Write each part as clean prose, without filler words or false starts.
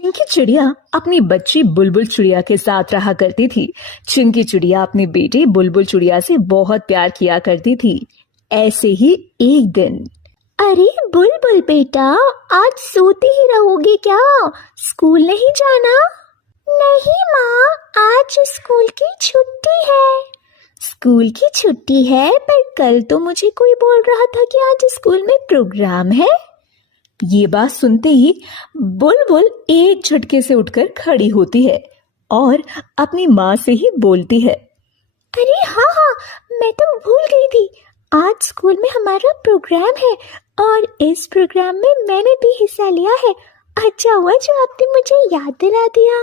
चिंकी चिड़िया अपनी बच्ची बुलबुल चिड़िया के साथ रहा करती थी। चिंकी चिड़िया अपनी बेटी बुलबुल चिड़िया से बहुत प्यार किया करती थी। ऐसे ही एक दिन, अरे बुलबुल बेटा, आज सोती ही रहोगे क्या? स्कूल नहीं जाना? नहीं माँ, आज स्कूल की छुट्टी है। स्कूल की छुट्टी है, पर कल तो मुझे कोई बोल रहा था कि आज स्कूल में प्रोग्राम है। ये बात सुनते ही बुलबुल एक झटके से उठकर खड़ी होती है और अपनी माँ से ही बोलती है, अरे हाँ, मैं तो भूल गई थी। आज स्कूल में हमारा प्रोग्राम है और इस प्रोग्राम में मैंने भी हिस्सा लिया है। अच्छा हुआ जो आपने मुझे याद दिला दिया।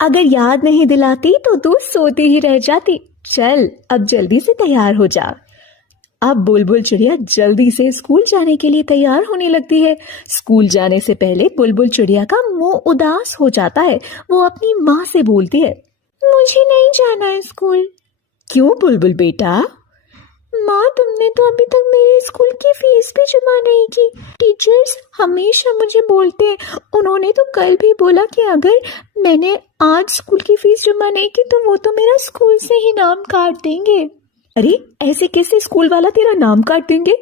अगर याद नहीं दिलाती तो तू सोती ही रह जाती। चल अब जल्दी से तैयार हो जा। अब बुलबुल चिड़िया जल्दी से स्कूल जाने के लिए तैयार होने लगती है। स्कूल जाने से पहले बुलबुल चिड़िया का मुंह उदास हो जाता है। वो अपनी माँ से बोलती है, मुझे नहीं जाना है स्कूल। क्यों बुलबुल बेटा? माँ, तुमने तो अभी तक मेरे स्कूल की फीस भी जमा नहीं की। टीचर्स हमेशा मुझे बोलते हैं। उन्होंने तो कल भी बोला कि अगर मैंने आज स्कूल की फीस जमा नहीं की तो वो तो मेरा स्कूल से ही नाम काट देंगे। अरे ऐसे कैसे स्कूल वाला तेरा नाम काट देंगे?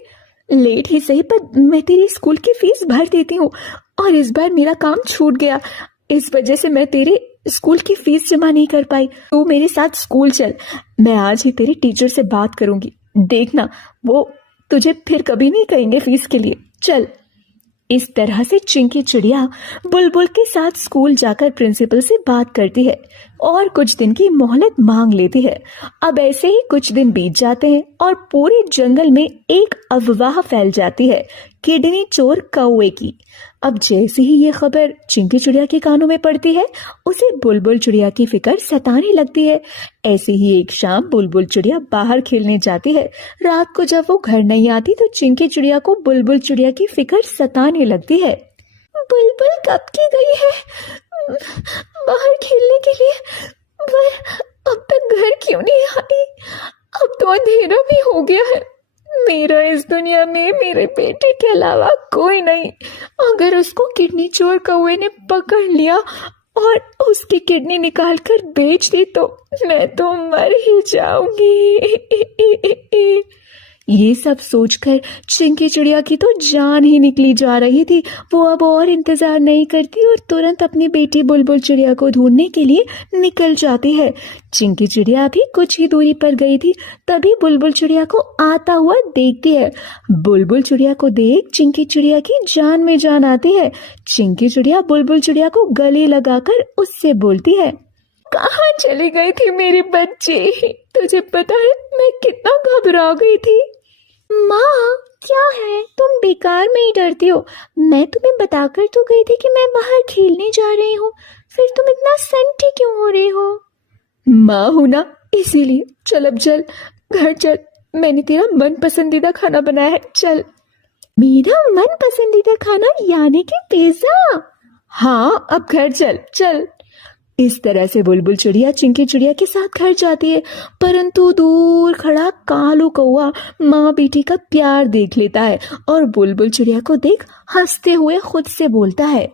लेट ही सही, पर मैं तेरी स्कूल की फीस भर देती हूँ। और इस बार मेरा काम छूट गया, इस वजह से मैं तेरे स्कूल की फीस जमा नहीं कर पाई। तू मेरे साथ स्कूल चल, मैं आज ही तेरे टीचर से बात करूंगी। देखना, वो तुझे फिर कभी नहीं कहेंगे फीस के लिए। चल। इस तरह से चिंकी चिड़िया बुलबुल के साथ स्कूल जाकर प्रिंसिपल से बात करती है और कुछ दिन की मोहलत मांग लेती है। अब ऐसे ही कुछ दिन बीत जाते हैं और पूरे जंगल में एक अफवाह फैल जाती है, किडनी चोर कौवे की। अब जैसे ही ये खबर चिंकी चिड़िया के कानों में पड़ती है, उसे बुलबुल चिड़िया की फिक्र सताने लगती है। ऐसे ही एक शाम बुलबुल चिड़िया बाहर खेलने जाती है। रात को जब वो घर नहीं आती तो चिंकी चिड़िया को बुलबुल चिड़िया की फिक्र सताने लगती है। बुलबुल कब की गई है बाहर खेलने के लिए, पर अब तक घर क्यों नहीं आई? अब तो अंधेरा भी हो गया है। मेरा इस दुनिया में मेरे बेटे के अलावा कोई नहीं। अगर उसको किडनी चोर कौवे ने पकड़ लिया और उसकी किडनी निकाल कर बेच दी तो मैं तो मर ही जाऊंगी। ये सब सोचकर चिंकी चिड़िया की तो जान ही निकली जा रही थी। वो अब और इंतजार नहीं करती और तुरंत अपनी बेटी बुलबुल चिड़िया को ढूंढने के लिए निकल जाती है। चिंकी चिड़िया भी कुछ ही दूरी पर गई थी, तभी बुलबुल चिड़िया को आता हुआ देखती है। बुलबुल चिड़िया को देख चिंकी चिड़िया की जान में जान आती है। चिंकी चिड़िया बुलबुल चिड़िया को गले लगाकर उससे बोलती है, कहाँ चली गई थी मेरी बच्ची? तुझे पता है मैं कितना घबरा गई थी। माँ, क्या है, तुम बेकार में ही डरती हो। मैं तुम्हें बताकर तो गई थी कि मैं बाहर खेलने जा रही हूँ, फिर तुम इतना सन्टी क्यों हो रही हो? माँ हूं ना, इसीलिए। चल अब चल, घर चल, मैंने तेरा मन पसंदीदा खाना बनाया है, चल। मेरा मन पसंदीदा खाना यानी कि पिज्जा? हाँ, अब घर चल, चल। इस तरह से बुलबुल चिड़िया चिंकी चिड़िया के साथ घर जाती है, परंतु दूर खड़ा कालू कौवा माँ बेटी का प्यार देख लेता है और बुलबुल चिड़िया को देख हंसते हुए खुद से बोलता है,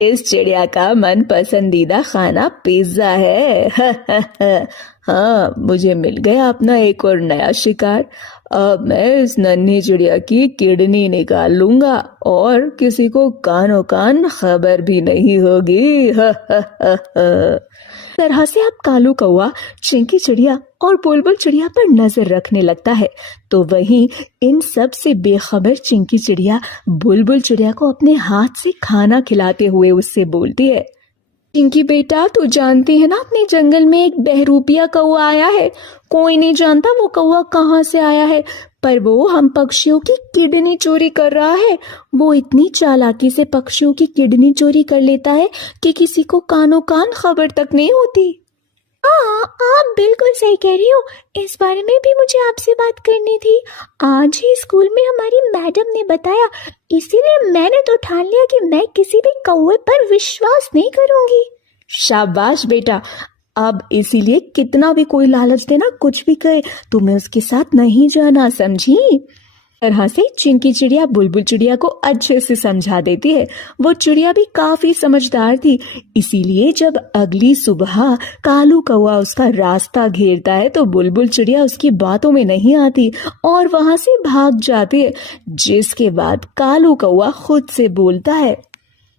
इस चिड़िया का मन पसंदीदा खाना पिज्जा है। हाँ, मुझे मिल गया अपना एक और नया शिकार। अब मैं इस नन्ही चिड़िया की किडनी निकाल लूंगा और किसी को कानो कान खबर भी नहीं होगी। तरह से अब कालू कौवा चिंकी चिड़िया और बुलबुल चिड़िया पर नजर रखने लगता है। तो वहीं इन सब से बेखबर चिंकी चिड़िया बुलबुल चिड़िया को अपने हाथ से खाना खिलाते हुए उससे बोलती है, चिंकी बेटा, तू जानती है ना अपने जंगल में एक बहरूपिया कौवा आया है। कोई नहीं जानता वो कौवा कहाँ से आया है, पर वो हम पक्षियों की किडनी चोरी कर रहा है। वो इतनी चालाकी से पक्षियों की किडनी चोरी कर लेता है कि किसी को कानो कान खबर तक नहीं होती। हाँ, आप बिल्कुल सही कह रही हो। इस बारे में भी मुझे आपसे बात करनी थी। आज ही स्कूल में हमारी मैडम ने बताया, इसीलिए मैंने तो ठान लिया कि मैं किसी भी कौवे पर विश्वास नहीं करूंगी। शाबाश बेटा। अब इसीलिए कितना भी कोई लालच देना, कुछ भी कहे, तुम्हें उसके साथ नहीं जाना, समझी? तरह से चिंकी चिड़िया बुलबुल चिड़िया को अच्छे से समझा देती है। वो चिड़िया भी काफी समझदार थी, इसीलिए जब अगली सुबह कालू कौवा उसका रास्ता घेरता है तो बुलबुल चिड़िया उसकी बातों में नहीं आती और वहां से भाग जाती है। जिसके बाद कालू कौवा खुद से बोलता है,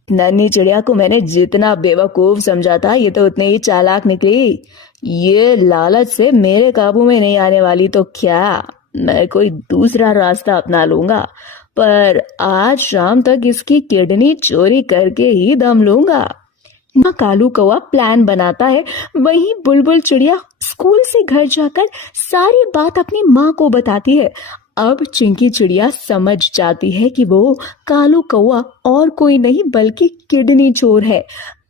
नन्ही चिड़िया को मैंने जितना बेवकूफ समझा था ये तो उतनी ही चालाक निकली। ये लालच से मेरे काबू में नहीं आने वाली तो क्या, मैं कोई दूसरा रास्ता अपना लूंगा, पर आज शाम तक इसकी किडनी चोरी करके ही दम लूंगा। ना कालू कौवा प्लान बनाता है, वहीं बुलबुल चिड़िया स्कूल से घर जाकर सारी बात अपनी माँ को बताती है। अब चिंकी चिड़िया समझ जाती है कि वो कालू कौवा और कोई नहीं बल्कि किडनी चोर है।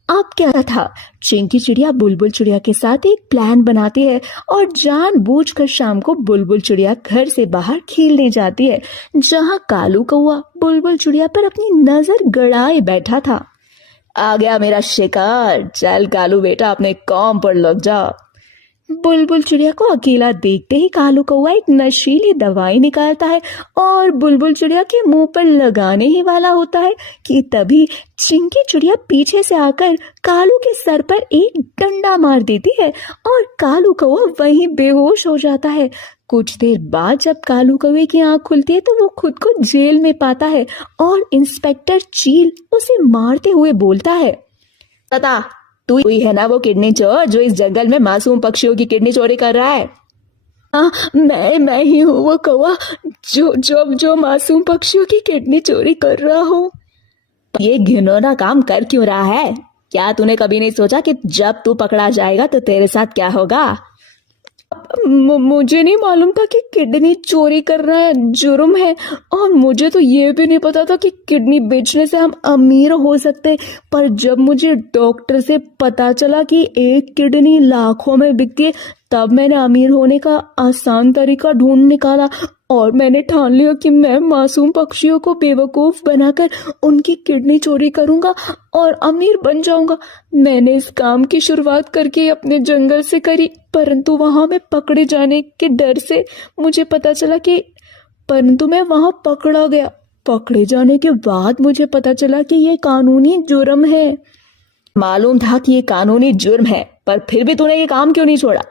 अब क्या था, चिंकी चिड़िया बुलबुल चिड़िया के साथ एक प्लान बनाती है और जानबूझकर शाम को बुलबुल चिड़िया घर से बाहर खेलने जाती है, जहां कालू कौवा बुलबुल चिड़िया पर अपनी नजर गड़ाए बैठा था। आ गया मेरा शिकार, चल कालू बेटा अपने काम पर लग जा। बुलबुल चिड़िया को अकेला देखते ही कालू कौवा एक नशीली दवाई निकालता है और बुलबुल चिड़िया के मुंह पर लगाने ही वाला होता है कि तभी चिंकी चिड़िया पीछे से आकर कालू के सर पर एक डंडा मार देती है और कालू कौवा वहीं बेहोश हो जाता है। कुछ देर बाद जब कालू कौवे की आंख खुलती है तो वो खुद को जेल में पाता है और इंस्पेक्टर चील उसे मारते हुए बोलता है, तता तू ही है ना वो किडनी चोर जो इस जंगल में मासूम पक्षियों की किडनी चोरी कर रहा है? हाँ, मैं ही हूँ वो कौवा जो मासूम पक्षियों की किडनी चोरी कर रहा हूँ। ये घिनौना काम कर क्यों रहा है? क्या तूने कभी नहीं सोचा कि जब तू पकड़ा जाएगा तो तेरे साथ क्या होगा? मुझे नहीं मालूम था कि किडनी चोरी करना जुर्म है और मुझे तो ये भी नहीं पता था कि किडनी बेचने से हम अमीर हो सकते। पर जब मुझे डॉक्टर से पता चला कि एक किडनी लाखों में बिकती है तब मैंने अमीर होने का आसान तरीका ढूंढ निकाला और मैंने ठान लिया कि मैं मासूम पक्षियों को बेवकूफ बनाकर उनकी किडनी चोरी करूंगा और अमीर बन जाऊंगा। मैंने इस काम की शुरुआत करके अपने जंगल से करी, परंतु वहां में पकड़े जाने के डर से मुझे पता चला कि परंतु मैं वहां पकड़ा गया। पकड़े जाने के बाद मुझे पता चला कि ये कानूनी जुर्म है। मालूम था कि ये कानूनी जुर्म है, पर फिर भी तूने ये काम क्यों नहीं छोड़ा?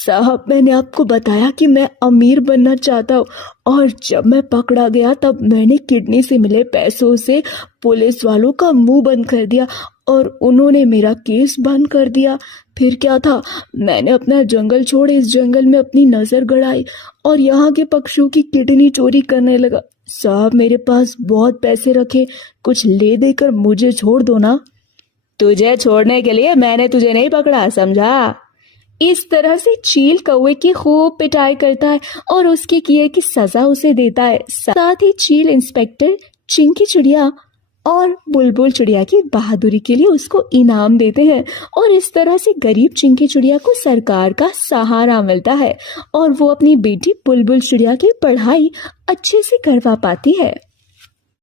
साहब, मैंने आपको बताया कि मैं अमीर बनना चाहता हूँ और जब मैं पकड़ा गया तब मैंने किडनी से मिले पैसों से पुलिस वालों का मुंह बंद कर दिया और उन्होंने मेरा केस बंद कर दिया। फिर क्या था, मैंने अपना जंगल छोड़ इस जंगल में अपनी नजर गड़ाई और यहाँ के पक्षियों की किडनी चोरी करने लगा। साहब, मेरे पास बहुत पैसे रखे, कुछ ले देकर मुझे छोड़ दो ना। तुझे छोड़ने के लिए मैंने तुझे नहीं पकड़ा, समझा? इस तरह से चील कौवे की खूब पिटाई करता है और उसके किए की सजा उसे देता है। साथ ही चील इंस्पेक्टर चिंकी चिड़िया और बुलबुल चिड़िया की बहादुरी के लिए उसको इनाम देते हैं और इस तरह से गरीब चिंकी चिड़िया को सरकार का सहारा मिलता है और वो अपनी बेटी बुलबुल चिड़िया की पढ़ाई अच्छे से करवा पाती है।